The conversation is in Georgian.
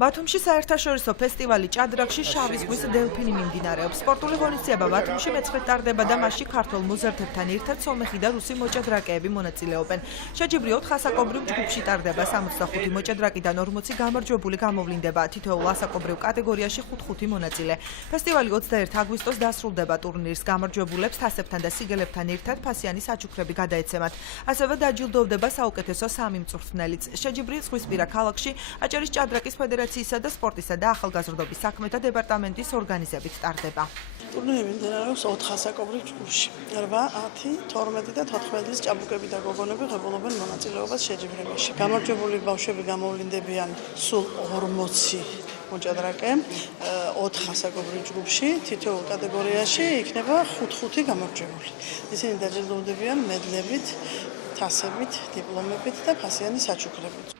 ბათუმში საერთაშორისო ფესტივალი ჭადრაკში შავი ზღვის დელფინი მიმდინარეობს. სპორტული ღონისძიება ბათუმში მეცხრედ ტარდება და მასში ქართველ მოზარდებთან ერთად სომეხი და რუსი მოჭადრაკეები მონაწილეობენ. შეჯიბრი 4 ასაკობრივ ჯგუფში ტარდება 65 მოჭადრაკიდან 40 გამარჯვებული გამოვლინდება. თითოეულ ასაკობრივ კატეგორიაში 5 მონაწილე. ფესტივალი 21 აგვისტოს დასრულდება. ტურნირის გამარჯვებულებს თასებთან და სიგელებთან ერთად ფასიანი საჩუქრები გადაეცემათ. ასევე დაჯილდოვდება საუკეთესო 3 მწვრთნელიც. შეჯიბრი ზღვისპირა ქალაქში აჭარის ჭადრაკის ფედერაციისა და სპორტისა და ახალგაზრდობის საქმეთა დეპარტამენტის ორგანიზებით ტარდება. ტურნირი მიმდინარეობს 4 ასაკობრივ ჯგუფში. 8, 10, 12 და 14 წლის ჭაბუკები და გოგონები ღებულობენ მონაწილეობას შეჯიბრებაში. გამარჯვებული ბავშვები გამოვლინდებიან სულ 40 მოჭადრაკე 4 ასაკობრივ ჯგუფში, თითოეულ კატეგორიაში იქნება 5 გამარჯვებული. ისინი დაჯილდოვდებიან მედლებით, თასებით, დიპლომებით და ფასიანი საჩუქრებით.